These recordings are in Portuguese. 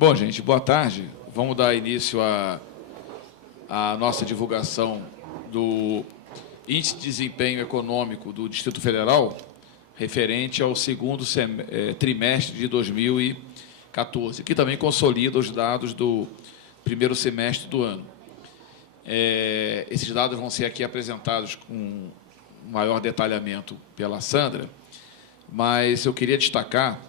Bom, gente, boa tarde. Vamos dar início à nossa divulgação do Índice de Desempenho Econômico do Distrito Federal, referente ao segundo trimestre de 2014, que também consolida os dados do primeiro semestre do ano. Esses dados vão ser aqui apresentados com maior detalhamento pela Sandra, mas eu queria destacar,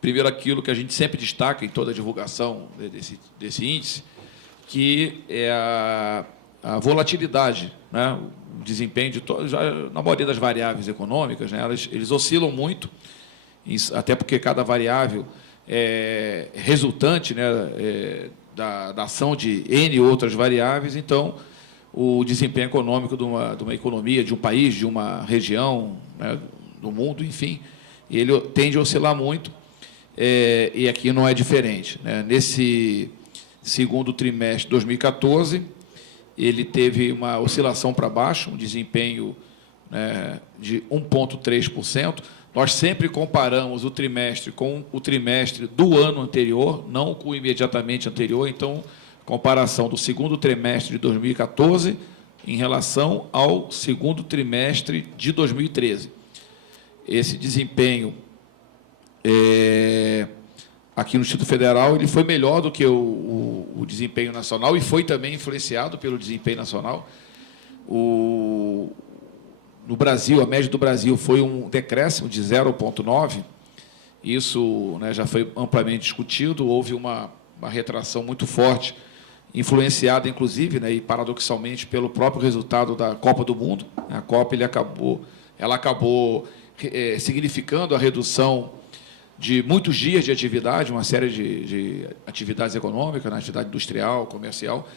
primeiro, aquilo que a gente sempre destaca em toda a divulgação desse índice, que é a volatilidade, né? O desempenho de na maioria das variáveis econômicas, né? Eles oscilam muito, até porque cada variável é resultante, né, da ação de N outras variáveis. Então, o desempenho econômico de uma economia, de um país, de uma região, né, do mundo, enfim, ele tende a oscilar muito, e aqui não é diferente, né? Nesse segundo trimestre de 2014, ele teve uma oscilação para baixo, um desempenho, né, de 1,3%. Nós sempre comparamos o trimestre com o trimestre do ano anterior, não com o imediatamente anterior. Então, comparação do segundo trimestre de 2014 em relação ao segundo trimestre de 2013. Esse desempenho, aqui no Distrito Federal, ele foi melhor do que o desempenho nacional e foi também influenciado pelo desempenho nacional. No Brasil, a média do Brasil foi um decréscimo de 0,9. Isso, né, já foi amplamente discutido. Houve uma retração muito forte, influenciada, inclusive, né, e paradoxalmente, pelo próprio resultado da Copa do Mundo. A Copa ela acabou significando a redução de muitos dias de atividade, uma série de atividades econômicas, na atividade industrial, comercial.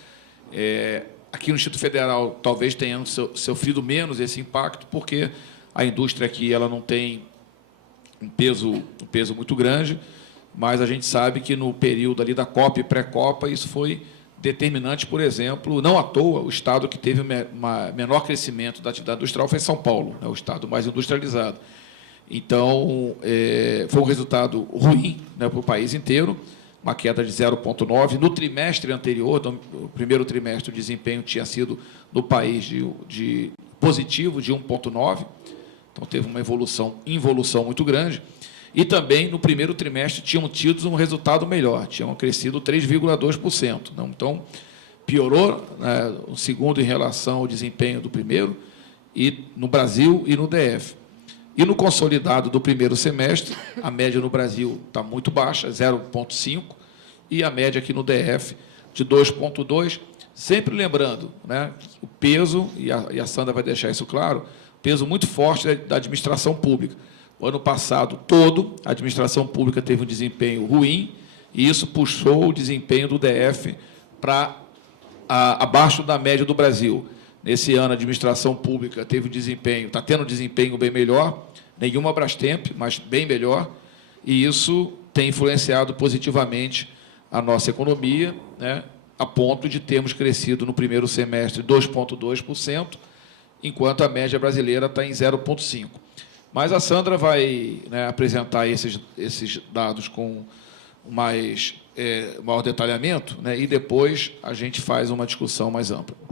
Aqui no Distrito Federal, talvez tenham sofrido menos esse impacto, porque a indústria aqui ela não tem um peso muito grande, mas a gente sabe que no período ali da Copa e pré-Copa, isso foi determinante. Por exemplo, não à toa, o estado que teve menor crescimento da atividade industrial foi São Paulo, né, o estado mais industrializado. Então, foi um resultado ruim, né, para o país inteiro, uma queda de 0,9%. No trimestre anterior, no primeiro trimestre, o desempenho tinha sido, no país, de positivo, de 1,9%. Então, teve uma involução muito grande. E também, no primeiro trimestre, tinham tido um resultado melhor, tinham crescido 3,2%. Então, piorou, né, o segundo em relação ao desempenho do primeiro, e no Brasil e no DF. E no consolidado do primeiro semestre, a média no Brasil está muito baixa, 0,5%, e a média aqui no DF de 2,2%. Sempre lembrando, né, o peso, e a Sandra vai deixar isso claro, peso muito forte da administração pública. O ano passado todo, a administração pública teve um desempenho ruim, e isso puxou o desempenho do DF para abaixo da média do Brasil. Nesse ano, a administração pública teve um desempenho, está tendo um desempenho bem melhor, nenhuma Brastemp, mas bem melhor, e isso tem influenciado positivamente a nossa economia, né, a ponto de termos crescido no primeiro semestre 2,2%, enquanto a média brasileira está em 0,5%. Mas a Sandra vai, né, apresentar esses dados com maior detalhamento, né, e depois a gente faz uma discussão mais ampla.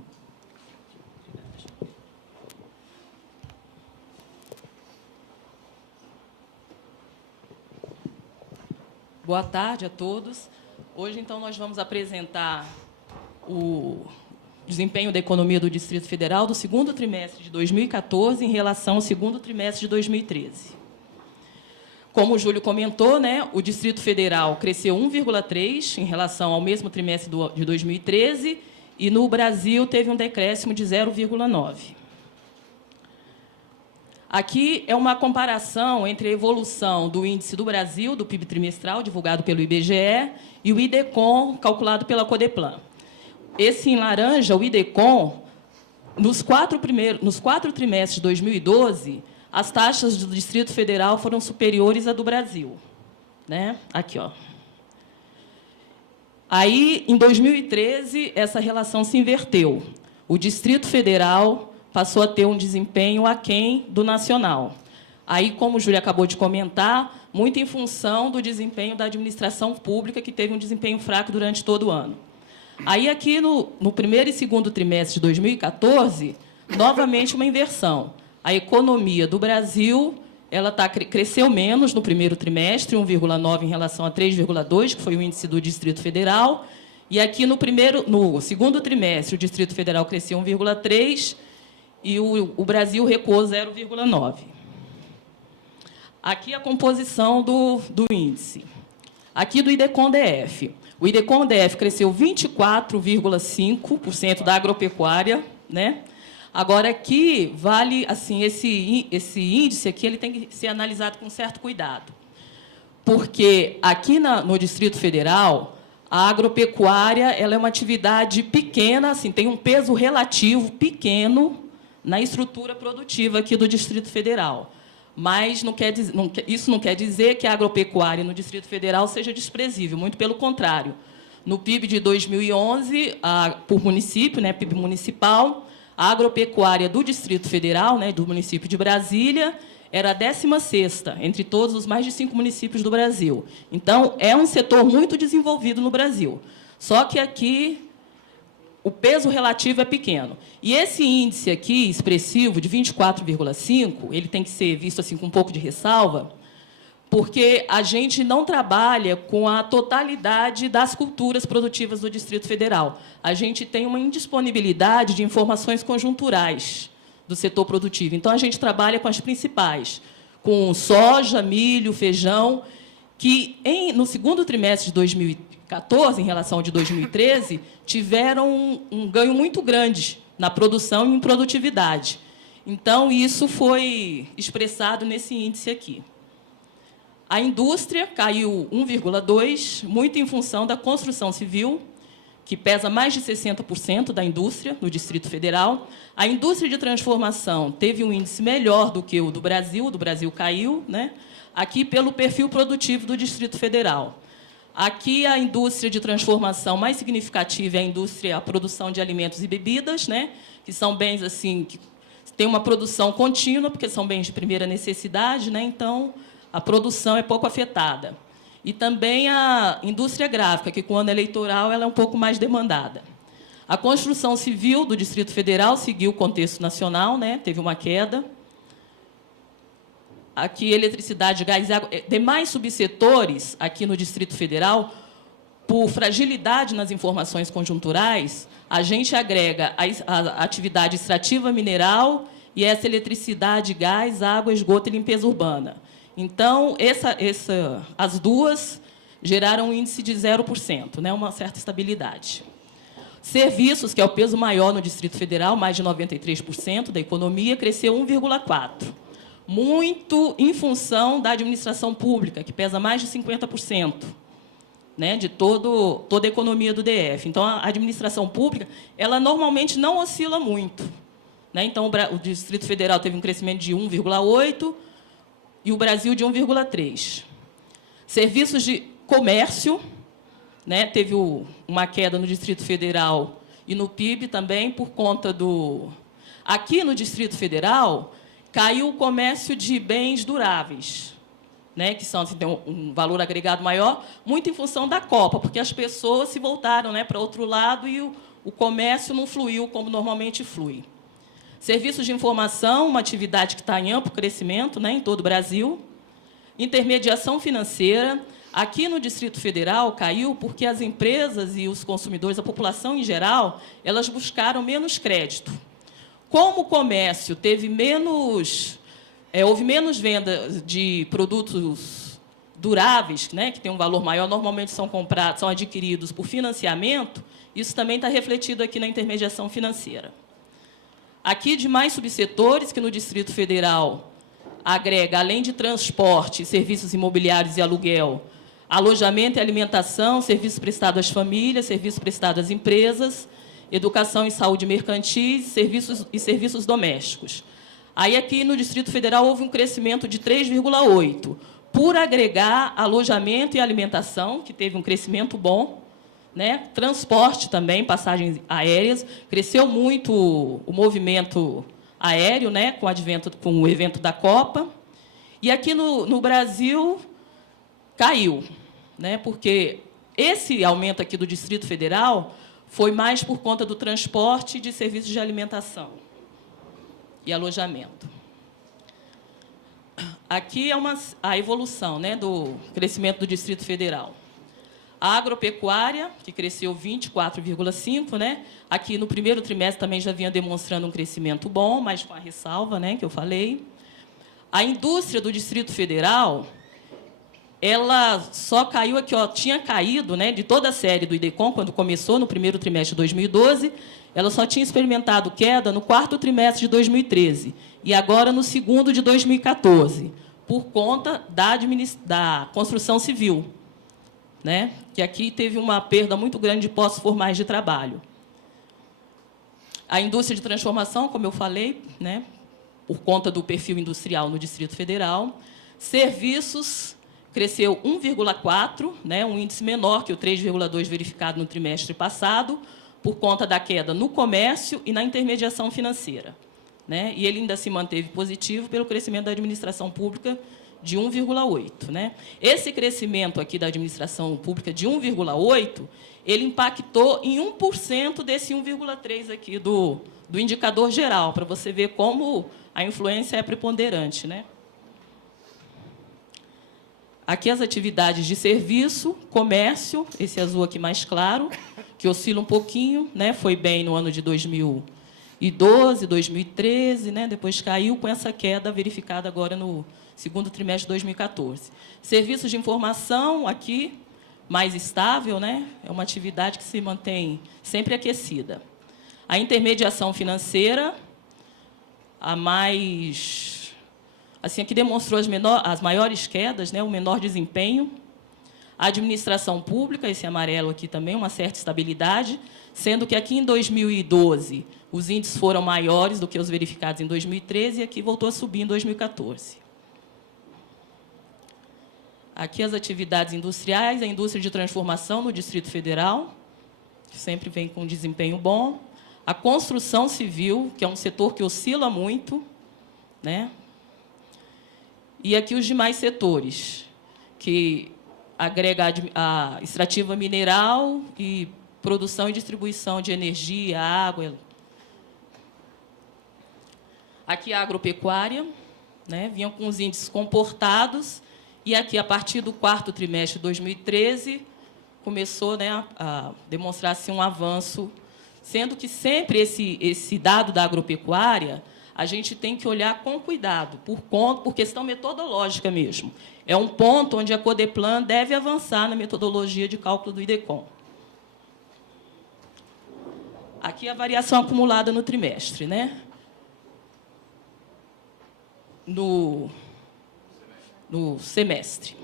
Boa tarde a todos. Hoje, então, nós vamos apresentar o desempenho da economia do Distrito Federal do segundo trimestre de 2014 em relação ao segundo trimestre de 2013. Como o Júlio comentou, né, o Distrito Federal cresceu 1,3% em relação ao mesmo trimestre de 2013, e no Brasil teve um decréscimo de 0,9%. Aqui é uma comparação entre a evolução do índice do Brasil, do PIB trimestral, divulgado pelo IBGE, e o IDECOM, calculado pela Codeplan. Esse em laranja, o IDECOM, nos quatro trimestres de 2012, as taxas do Distrito Federal foram superiores à do Brasil, né? Aqui, ó. Aí, em 2013, essa relação se inverteu. O Distrito Federal passou a ter um desempenho aquém do nacional. Aí, como o Júlio acabou de comentar, muito em função do desempenho da administração pública, que teve um desempenho fraco durante todo o ano. Aí, aqui, no primeiro e segundo trimestre de 2014, novamente uma inversão. A economia do Brasil cresceu menos no primeiro trimestre, 1,9 em relação a 3,2, que foi o índice do Distrito Federal. E aqui, no segundo trimestre, o Distrito Federal cresceu 1,3 e o Brasil recuou 0,9. Aqui a composição do índice. Aqui do IDECOM-DF. O IDECOM-DF cresceu 24,5% da agropecuária, né? Agora, aqui, vale, assim, esse índice aqui ele tem que ser analisado com certo cuidado. Porque aqui no Distrito Federal, a agropecuária ela é uma atividade pequena, assim, tem um peso relativo pequeno na estrutura produtiva aqui do Distrito Federal. Mas isso não quer dizer que a agropecuária no Distrito Federal seja desprezível, muito pelo contrário. No PIB de 2011, por município, né, PIB municipal, a agropecuária do Distrito Federal, né, do município de Brasília, era a 16ª, entre todos os mais de 5 municípios do Brasil. Então, é um setor muito desenvolvido no Brasil. Só que aqui o peso relativo é pequeno. E esse índice aqui, expressivo, de 24,5, ele tem que ser visto assim com um pouco de ressalva, porque a gente não trabalha com a totalidade das culturas produtivas do Distrito Federal. A gente tem uma indisponibilidade de informações conjunturais do setor produtivo. Então, a gente trabalha com as principais, com soja, milho, feijão, que, no segundo trimestre de 2014, em relação ao de 2013, tiveram um ganho muito grande na produção e em produtividade. Então, isso foi expressado nesse índice aqui. A indústria caiu 1,2%, muito em função da construção civil, que pesa mais de 60% da indústria no Distrito Federal. A indústria de transformação teve um índice melhor do que o do Brasil caiu, né? Aqui pelo perfil produtivo do Distrito Federal. Aqui a indústria de transformação mais significativa é a produção de alimentos e bebidas, né? Que são bens assim, que têm uma produção contínua, porque são bens de primeira necessidade, né? Então, a produção é pouco afetada. E também a indústria gráfica, que, com o ano eleitoral, ela é um pouco mais demandada. A construção civil do Distrito Federal seguiu o contexto nacional, né? Teve uma queda. Aqui, eletricidade, gás e água. Demais subsetores, aqui no Distrito Federal, por fragilidade nas informações conjunturais, a gente agrega a atividade extrativa mineral e essa eletricidade, gás, água, esgoto e limpeza urbana. Então, as duas geraram um índice de 0%, né, uma certa estabilidade. Serviços, que é o peso maior no Distrito Federal, mais de 93% da economia, cresceu 1,4%. Muito em função da administração pública, que pesa mais de 50%, né, de toda a economia do DF. Então, a administração pública ela normalmente não oscila muito, né? Então, o Distrito Federal teve um crescimento de 1,8%, e o Brasil de 1,3%. Serviços de comércio, né, teve uma queda no Distrito Federal e no PIB também por conta do... Aqui no Distrito Federal, caiu o comércio de bens duráveis, né, que são, assim, tem um valor agregado maior, muito em função da Copa, porque as pessoas se voltaram, né, para outro lado e o comércio não fluiu como normalmente flui. Serviços de informação, uma atividade que está em amplo crescimento, né, em todo o Brasil. Intermediação financeira. Aqui no Distrito Federal caiu porque as empresas e os consumidores, a população em geral, elas buscaram menos crédito. Como o comércio teve houve menos venda de produtos duráveis, né, que têm um valor maior, normalmente são adquiridos por financiamento, isso também está refletido aqui na intermediação financeira. Aqui, demais subsetores, que no Distrito Federal agrega, além de transporte, serviços imobiliários e aluguel, alojamento e alimentação, serviços prestados às famílias, serviços prestados às empresas, educação e saúde mercantis, serviços domésticos. Aí, aqui no Distrito Federal, houve um crescimento de 3,8%, por agregar alojamento e alimentação, que teve um crescimento bom, né? Transporte também, passagens aéreas, cresceu muito o movimento aéreo, né? Com o evento da Copa, E aqui no Brasil caiu, né? Porque esse aumento aqui do Distrito Federal foi mais por conta do transporte e de serviços de alimentação e alojamento. Aqui é a evolução, né, do crescimento do Distrito Federal. A agropecuária, que cresceu 24,5%, né? Aqui no primeiro trimestre também já vinha demonstrando um crescimento bom, mas com a ressalva, né, que eu falei. A indústria do Distrito Federal, ela só caiu aqui, ó, tinha caído, né, de toda a série do IDECOM, quando começou no primeiro trimestre de 2012, ela só tinha experimentado queda no quarto trimestre de 2013 e agora no segundo de 2014, por conta da construção civil, né, que aqui teve uma perda muito grande de postos formais de trabalho. A indústria de transformação, como eu falei, né, por conta do perfil industrial no Distrito Federal. Serviços cresceu 1,4%, né, um índice menor que o 3,2% verificado no trimestre passado, por conta da queda no comércio e na intermediação financeira, né? E ele ainda se manteve positivo pelo crescimento da administração pública de 1,8%. Né? Esse crescimento aqui da administração pública de 1,8%, ele impactou em 1% desse 1,3% aqui do indicador geral, para você ver como a influência é preponderante. Né? Aqui as atividades de serviço, comércio, esse azul aqui mais claro, que oscila um pouquinho, né? Foi bem no ano de 2012, 2013, né? Depois caiu com essa queda verificada agora no segundo trimestre de 2014. Serviços de informação, aqui, mais estável, né? É uma atividade que se mantém sempre aquecida. A intermediação financeira, a mais... Assim, aqui demonstrou as maiores quedas, né? O menor desempenho. A administração pública, esse amarelo aqui também, uma certa estabilidade, sendo que aqui em 2012 os índices foram maiores do que os verificados em 2013 e aqui voltou a subir em 2014. Aqui as atividades industriais, a indústria de transformação no Distrito Federal, que sempre vem com um desempenho bom. A construção civil, que é um setor que oscila muito, né? E aqui os demais setores, que agrega a extrativa mineral e produção e distribuição de energia, água. Aqui a agropecuária, né, vinham com os índices comportados, e aqui, a partir do quarto trimestre de 2013, começou, né, a demonstrar-se um avanço, sendo que sempre esse dado da agropecuária a gente tem que olhar com cuidado, por questão metodológica mesmo. É um ponto onde a Codeplan deve avançar na metodologia de cálculo do IDECOM. Aqui a variação acumulada no trimestre, né? No semestre.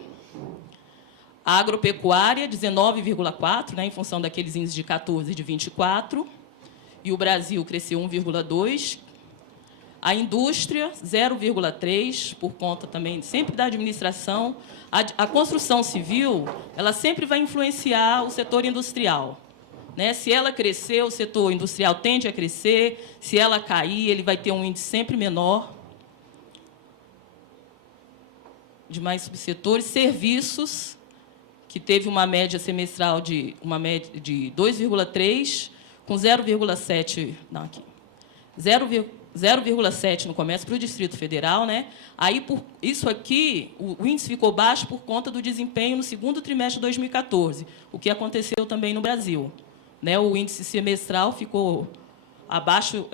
A agropecuária, 19,4%, né, em função daqueles índices de 14 e de 24%, e o Brasil cresceu 1,2%. A indústria, 0,3%, por conta também sempre da administração. A construção civil, ela sempre vai influenciar o setor industrial. Né? Se ela crescer, o setor industrial tende a crescer. Se ela cair, ele vai ter um índice sempre menor. Demais subsetores. Serviços, que teve uma média semestral de 2,3%, com 0,7%... Não, aqui. 0,7% no comércio para o Distrito Federal. Né? Aí, isso aqui, o índice ficou baixo por conta do desempenho no segundo trimestre de 2014, o que aconteceu também no Brasil. Né? O índice semestral ficou abaixo,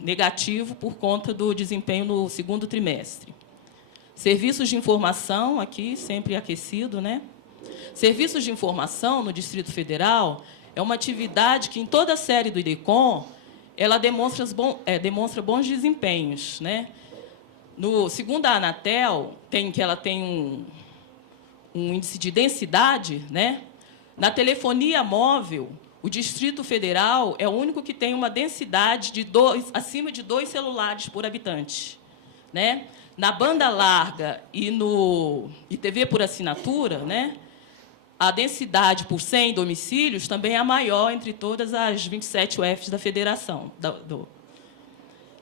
negativo, por conta do desempenho no segundo trimestre. Serviços de informação, aqui, sempre aquecido. Né? Serviços de informação no Distrito Federal é uma atividade que, em toda a série do IDECOM, ela demonstra bons desempenhos. Né? Segundo a Anatel, ela tem um índice de densidade. Né? Na telefonia móvel, o Distrito Federal é o único que tem uma densidade acima de 2 celulares por habitante. Né? Na banda larga e TV por assinatura, né, a densidade por 100 domicílios também é a maior entre todas as 27 UFs da federação.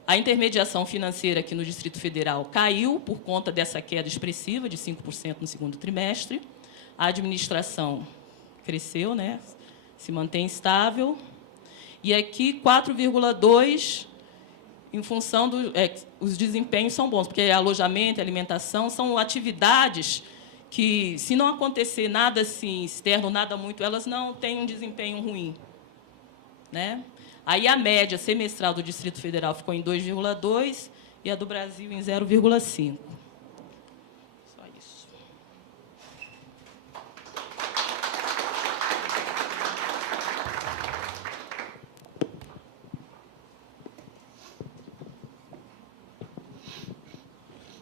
A intermediação financeira aqui no Distrito Federal caiu por conta dessa queda expressiva de 5% no segundo trimestre. A administração cresceu, né? Se mantém estável. E aqui, 4,2%, em função os desempenhos são bons, porque alojamento e alimentação são atividades que, se não acontecer nada assim externo, nada muito, elas não têm um desempenho ruim, né? Aí a média semestral do Distrito Federal ficou em 2,2% e a do Brasil em 0,5%. Só isso.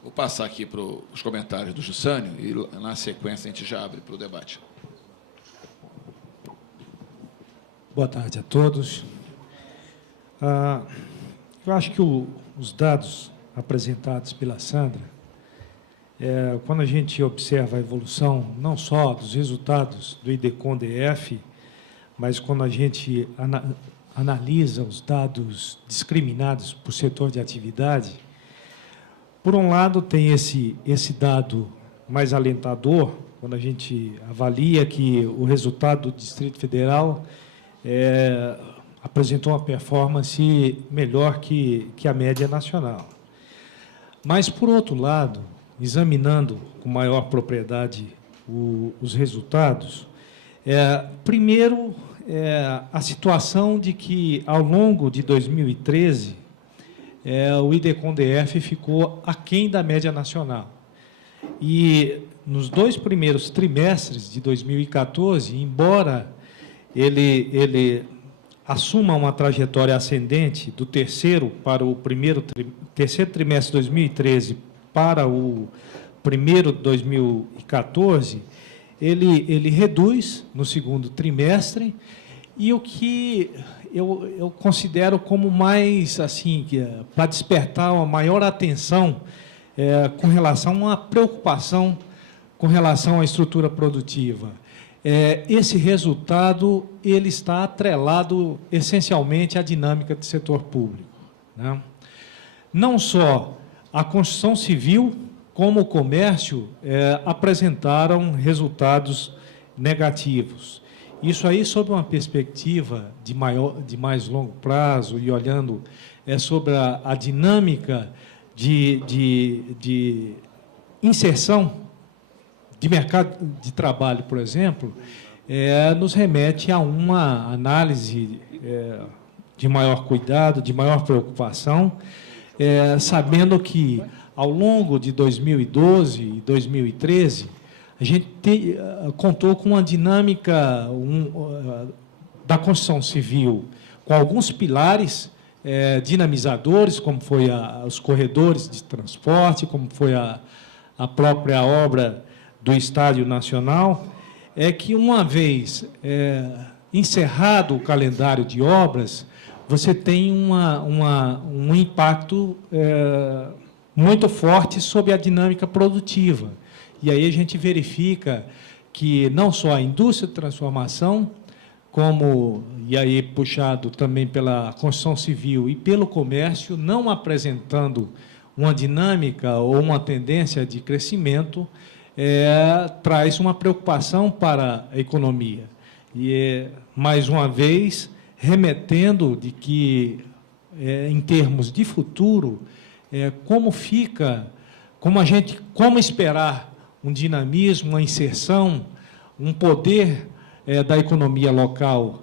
Vou passar aqui para os comentários do Jussânio e, na sequência, a gente já abre para o debate. Boa tarde a todos. Eu acho que os dados apresentados pela Sandra, quando a gente observa a evolução não só dos resultados do IDECOM-DF, mas quando a gente analisa os dados discriminados por setor de atividade, por um lado, tem esse dado mais alentador, quando a gente avalia que o resultado do Distrito Federal apresentou uma performance melhor que a média nacional. Mas, por outro lado, examinando com maior propriedade os resultados, primeiro, a situação de que, ao longo de 2013, o IDECOM-DF ficou aquém da média nacional. E, nos 2 primeiros trimestres de 2014, embora ele assuma uma trajetória ascendente do terceiro trimestre de 2013 para o primeiro de 2014, ele reduz no segundo trimestre, e o que eu considero como mais, assim, para despertar uma maior atenção com relação a uma preocupação com relação à estrutura produtiva. Esse resultado ele está atrelado essencialmente à dinâmica do setor público, né? Não só a construção civil como o comércio apresentaram resultados negativos. Isso aí, sob uma perspectiva de mais longo prazo e olhando sobre a dinâmica de inserção de mercado de trabalho, por exemplo, nos remete a uma análise de maior cuidado, de maior preocupação, sabendo que, ao longo de 2012 e 2013, a gente contou com uma dinâmica da construção civil, com alguns pilares dinamizadores, como foi os corredores de transporte, como foi a própria obra do Estádio Nacional, que, uma vez encerrado o calendário de obras, você tem um impacto muito forte sobre a dinâmica produtiva. E aí a gente verifica que não só a indústria de transformação, como, e aí puxado também pela construção civil e pelo comércio, não apresentando uma dinâmica ou uma tendência de crescimento, traz uma preocupação para a economia. E, mais uma vez, remetendo de que, em termos de futuro, como esperar um dinamismo, uma inserção, um poder da economia local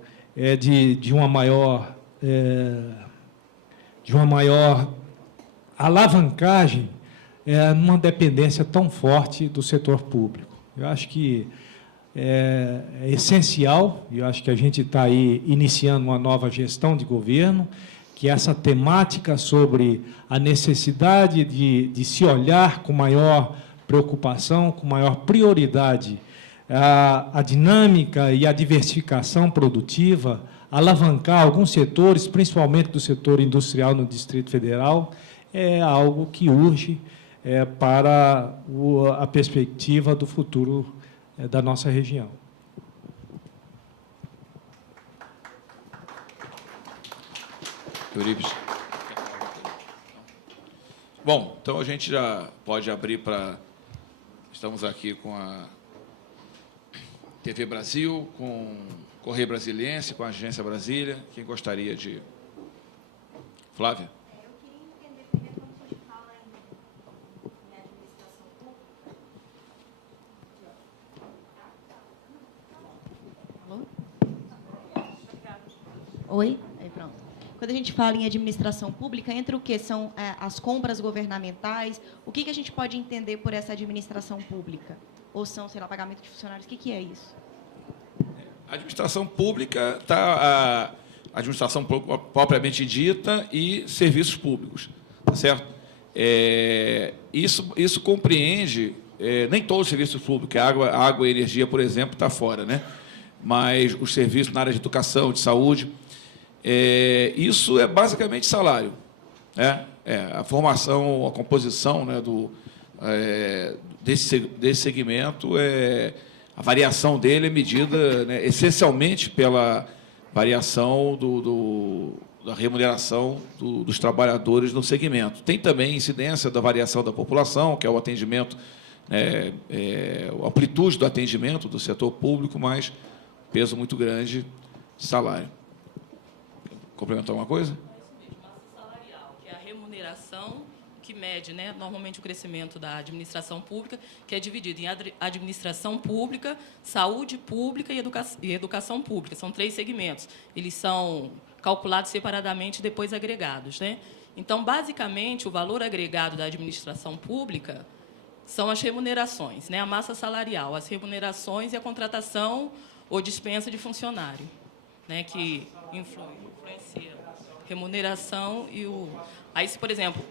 de uma maior alavancagem numa dependência tão forte do setor público. Eu acho que é essencial, e eu acho que a gente está aí iniciando uma nova gestão de governo, que essa temática sobre a necessidade de se olhar com maior preocupação, com maior prioridade a dinâmica e a diversificação produtiva, alavancar alguns setores, principalmente do setor industrial no Distrito Federal, é algo que urge para a perspectiva do futuro da nossa região. Eurípides. Bom, então a gente já pode abrir para... Estamos aqui com a TV Brasil, com o Correio Brasiliense, com a Agência Brasília. Quem gostaria de... Flávia? Eu queria entender primeiro quando a gente fala em administração pública. Alô? Oi? Aí, pronto. Quando a gente fala em administração pública, entre o que são as compras governamentais, o que a gente pode entender por essa administração pública? Ou são, sei lá, pagamento de funcionários? O que é isso? A administração pública está a administração propriamente dita e serviços públicos, tá certo? Isso compreende nem todos os serviços públicos, água e energia, por exemplo, está fora, né? Mas os serviços na área de educação, de saúde, isso é basicamente salário, né? A formação, a composição, né, desse segmento, a variação dele é medida, né, essencialmente pela variação da remuneração dos trabalhadores no segmento. Tem também incidência da variação da população, que é o atendimento, a amplitude do atendimento do setor público, mas peso muito grande de salário. Complementar alguma coisa? É isso mesmo, massa salarial, que é a remuneração que mede, né, normalmente o crescimento da administração pública, que é dividido em administração pública, saúde pública e educação pública. São 3 segmentos. Eles são calculados separadamente e depois agregados, né? Então, basicamente, o valor agregado da administração pública são as remunerações, né, a massa salarial, as remunerações e a contratação ou dispensa de funcionário, né, que influencia remuneração e o... Aí, se, por exemplo,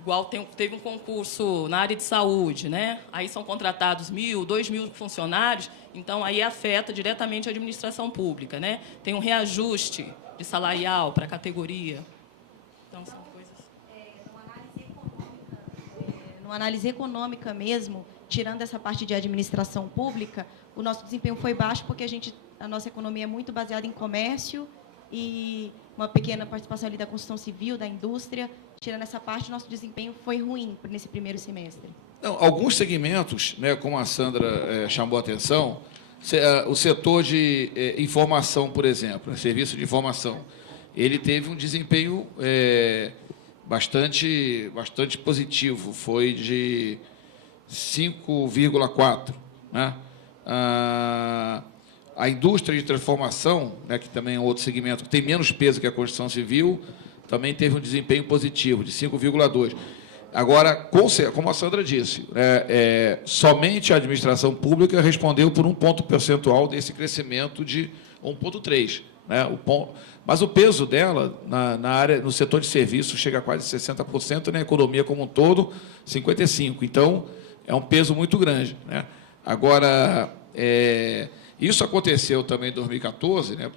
igual teve um concurso na área de saúde, né? Aí são contratados 1.000, 2.000 funcionários, então aí afeta diretamente a administração pública, né? Tem um reajuste de salarial para a categoria. Então, são coisas... Numa análise econômica mesmo, tirando essa parte de administração pública, o nosso desempenho foi baixo porque a nossa economia é muito baseada em comércio e uma pequena participação ali da construção civil, da indústria. Tirando essa parte, nosso desempenho foi ruim nesse primeiro semestre. Não, alguns segmentos, né, como a Sandra chamou a atenção, o setor de informação, por exemplo, serviço de informação, ele teve um desempenho bastante positivo, foi de 5,4, né? A indústria de transformação, né, que também é outro segmento que tem menos peso que a construção civil, também teve um desempenho positivo, de 5,2. Agora, como a Sandra disse, somente a administração pública respondeu por um ponto percentual desse crescimento de 1,3. Né? Mas o peso dela na área, no setor de serviços chega a quase 60%, e na economia como um todo, 55%. Então, é um peso muito grande. Né? Agora, isso aconteceu também em 2014, né,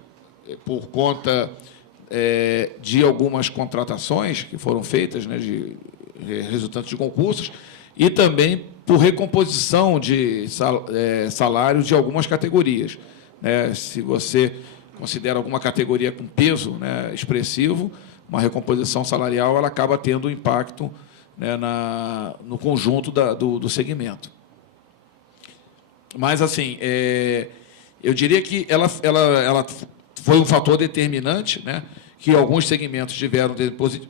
por conta de algumas contratações que foram feitas, né, resultantes de concursos, e também por recomposição de salários de algumas categorias. Né? Se você considera alguma categoria com peso, né, expressivo, uma recomposição salarial ela acaba tendo um impacto, né, no conjunto do segmento. Mas, assim, eu diria que ela foi um fator determinante, né, que alguns segmentos tiveram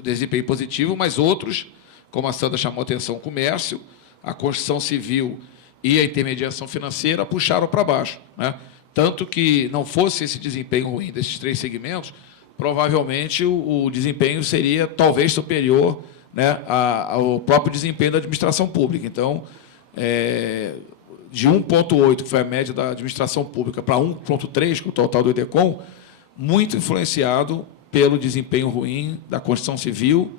desempenho positivo, mas outros, como a Sandra chamou a atenção, o comércio, a construção civil e a intermediação financeira puxaram para baixo. Né? Tanto que, não fosse esse desempenho ruim desses 3 segmentos, provavelmente o desempenho seria talvez superior, né, ao próprio desempenho da administração pública. Então, de 1,8, que foi a média da administração pública, para 1,3, que é o total do IDECOM, muito influenciado pelo desempenho ruim da construção civil,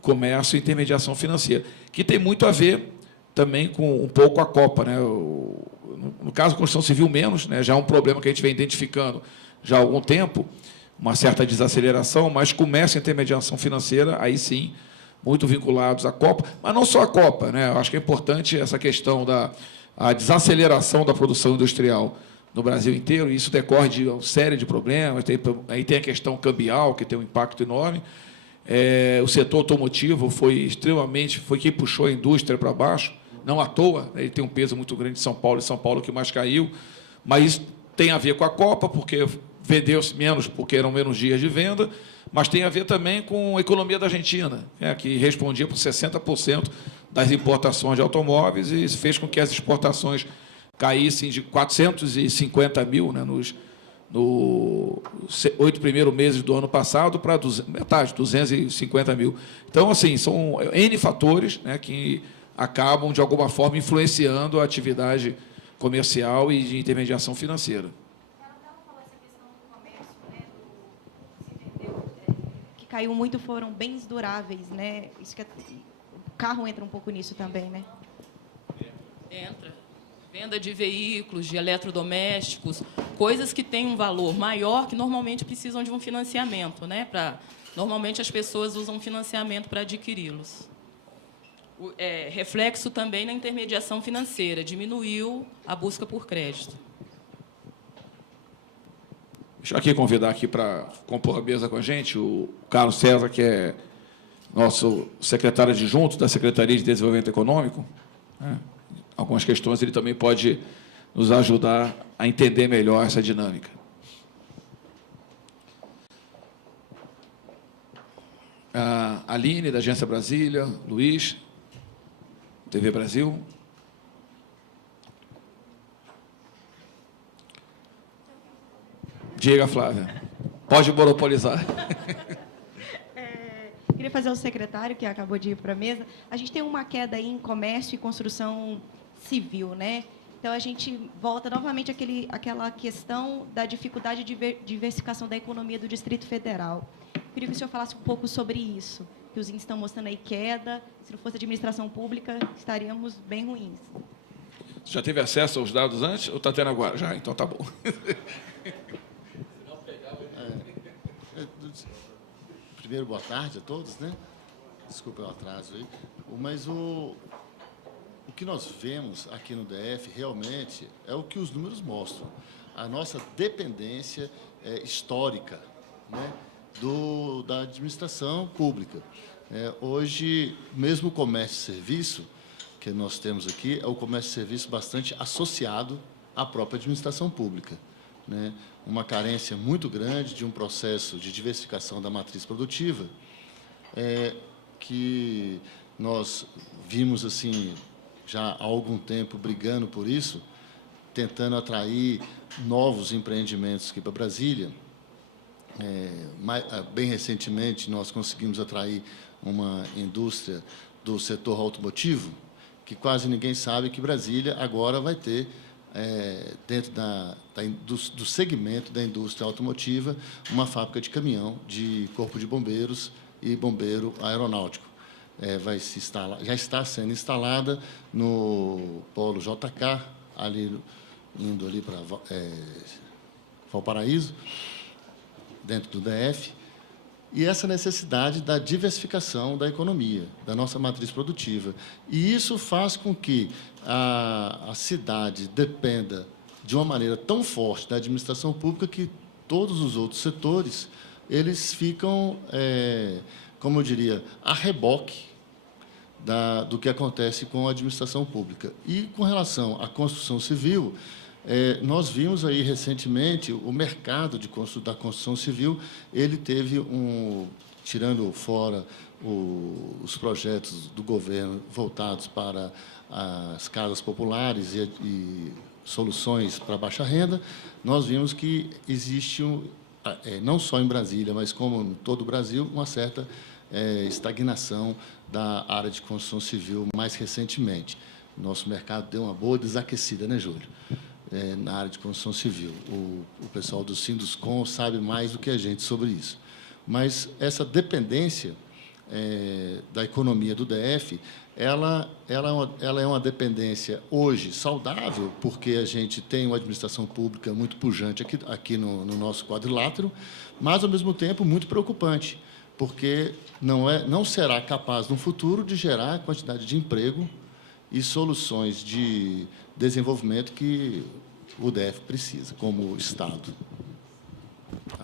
comércio e intermediação financeira, que tem muito a ver também com um pouco a Copa. Né? No caso da construção civil, menos, né? Já é um problema que a gente vem identificando já há algum tempo, uma certa desaceleração, mas comércio e intermediação financeira, aí sim, muito vinculados à Copa, mas não só à Copa. Né? Eu acho que é importante essa questão da desaceleração da produção industrial no Brasil inteiro, e isso decorre de uma série de problemas, aí tem a questão cambial, que tem um impacto enorme, O setor automotivo foi quem puxou a indústria para baixo, não à toa, né? Ele tem um peso muito grande de São Paulo, e São Paulo que mais caiu, mas isso tem a ver com a Copa, porque vendeu-se menos, porque eram menos dias de venda, mas tem a ver também com a economia da Argentina, né? Que respondia por 60% das importações de automóveis e fez com que as exportações caíssem de 450 mil, né, nos 8 primeiros meses do ano passado para metade, 250 mil. Então, assim, são N fatores, né, que acabam, de alguma forma, influenciando a atividade comercial e de intermediação financeira. Que caiu muito foram bens duráveis, né? Isso que o carro entra um pouco nisso também, né? Entra. Venda de veículos, de eletrodomésticos, coisas que têm um valor maior, que normalmente precisam de um financiamento, né? Normalmente as pessoas usam financiamento para adquiri-los. Reflexo também na intermediação financeira, diminuiu a busca por crédito. Deixa eu aqui convidar aqui para compor a mesa com a gente o Carlos César, que é nosso secretário adjunto da Secretaria de Desenvolvimento Econômico, né? Algumas questões ele também pode nos ajudar a entender melhor essa dinâmica. A Aline, da Agência Brasília, Luiz, TV Brasil. Diga, Flávia. Pode monopolizar. Queria fazer ao secretário, que acabou de ir para a mesa. A gente tem uma queda aí em comércio e construção civil, né? Então, a gente volta novamente àquela questão da dificuldade de diversificação da economia do Distrito Federal. Queria que o senhor falasse um pouco sobre isso, que os índices estão mostrando aí queda. Se não fosse administração pública, estaríamos bem ruins. Você já teve acesso aos dados antes ou está tendo agora? Já, então tá bom. Primeiro, boa tarde a todos, né? Desculpa o atraso aí. Mas o que nós vemos aqui no DF realmente é o que os números mostram. A nossa dependência histórica, né, da administração pública. Hoje, mesmo o comércio e serviço que nós temos aqui, é o comércio e serviço bastante associado à própria administração pública, né? Uma carência muito grande de um processo de diversificação da matriz produtiva, que nós vimos assim já há algum tempo brigando por isso, tentando atrair novos empreendimentos aqui para Brasília. Bem recentemente, nós conseguimos atrair uma indústria do setor automotivo, que quase ninguém sabe que Brasília agora vai ter, dentro do segmento da indústria automotiva, uma fábrica de caminhão, de corpo de bombeiros e bombeiro aeronáutico. Já está sendo instalada no polo JK, indo ali para Valparaíso, dentro do DF, e essa necessidade da diversificação da economia, da nossa matriz produtiva. E isso faz com que a cidade dependa de uma maneira tão forte da administração pública que todos os outros setores eles ficam, como eu diria, a reboque do que acontece com a administração pública. E, com relação à construção civil, nós vimos aí recentemente o mercado da construção civil, ele teve tirando fora os projetos do governo voltados para as casas populares e soluções para baixa renda, nós vimos que existe, não só em Brasília, mas como em todo o Brasil, uma certa estagnação da área de construção civil mais recentemente. Nosso mercado deu uma boa desaquecida, né, Júlio? Na área de construção civil. O pessoal do Sinduscom sabe mais do que a gente sobre isso. Mas essa dependência da economia do DF, ela é uma dependência hoje saudável, porque a gente tem uma administração pública muito pujante aqui no nosso quadrilátero, mas, ao mesmo tempo, muito preocupante, porque não será capaz, no futuro, de gerar a quantidade de emprego e soluções de desenvolvimento que o DF precisa, como Estado.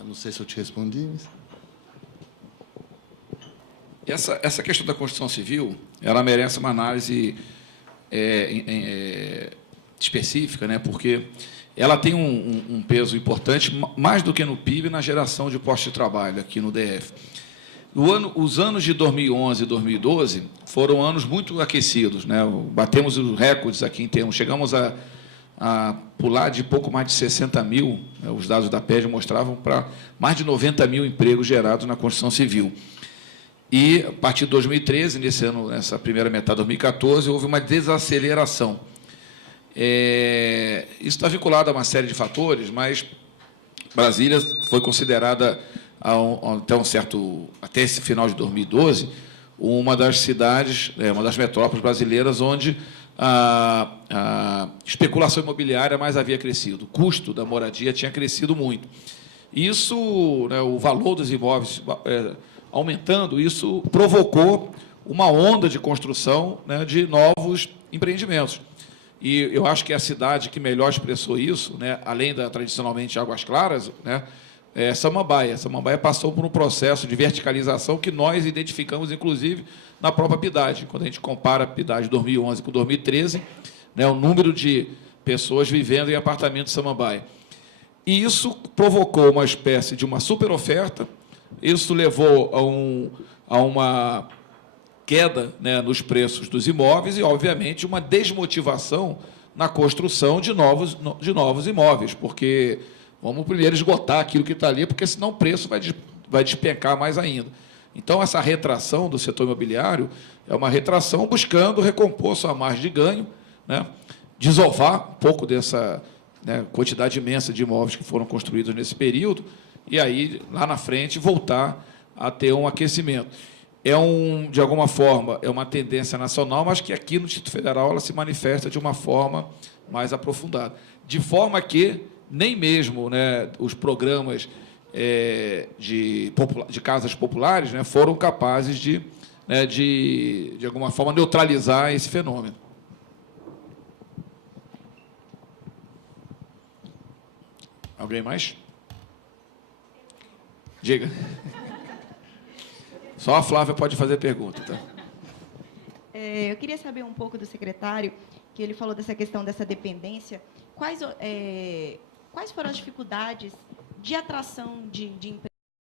Não sei se eu te respondi, mas... Essa questão da construção civil, ela merece uma análise específica, né? Porque ela tem um peso importante, mais do que no PIB, na geração de postos de trabalho aqui no DF. Os anos de 2011 e 2012 foram anos muito aquecidos, né? Batemos os recordes aqui em termos, chegamos a pular de pouco mais de 60 mil, né? Os dados da PED mostravam para mais de 90 mil empregos gerados na construção civil. E, a partir de 2013, nesse ano, nessa primeira metade de 2014, houve uma desaceleração. Isso está vinculado a uma série de fatores, mas Brasília foi considerada, até esse final de 2012, uma das cidades, uma das metrópoles brasileiras onde a especulação imobiliária mais havia crescido. O custo da moradia tinha crescido muito. Isso, né, o valor dos imóveis aumentando, isso provocou uma onda de construção, né, de novos empreendimentos. E eu acho que a cidade que melhor expressou isso, né, além da tradicionalmente Águas Claras, né, é Samambaia. Samambaia passou por um processo de verticalização que nós identificamos, inclusive, na própria PIDAD. Quando a gente compara a PIDAD de 2011 com 2013, né, o número de pessoas vivendo em apartamentos de Samambaia. E isso provocou uma espécie de uma superoferta, isso levou a uma queda, né, nos preços dos imóveis e, obviamente, uma desmotivação na construção de novos imóveis, porque vamos primeiro esgotar aquilo que está ali, porque senão o preço vai despencar mais ainda. Então, essa retração do setor imobiliário é uma retração buscando recompor sua margem de ganho, né, desovar um pouco dessa, né, quantidade imensa de imóveis que foram construídos nesse período e aí, lá na frente, voltar a ter um aquecimento. De alguma forma, é uma tendência nacional, mas que aqui no Distrito Federal ela se manifesta de uma forma mais aprofundada. De forma que nem mesmo, né, os programas de casas populares, né, foram capazes de alguma forma, neutralizar esse fenômeno. Alguém mais? Diga. Só a Flávia pode fazer pergunta. Tá? Eu queria saber um pouco do secretário, que ele falou dessa questão dessa dependência. Quais foram as dificuldades de atração de empresas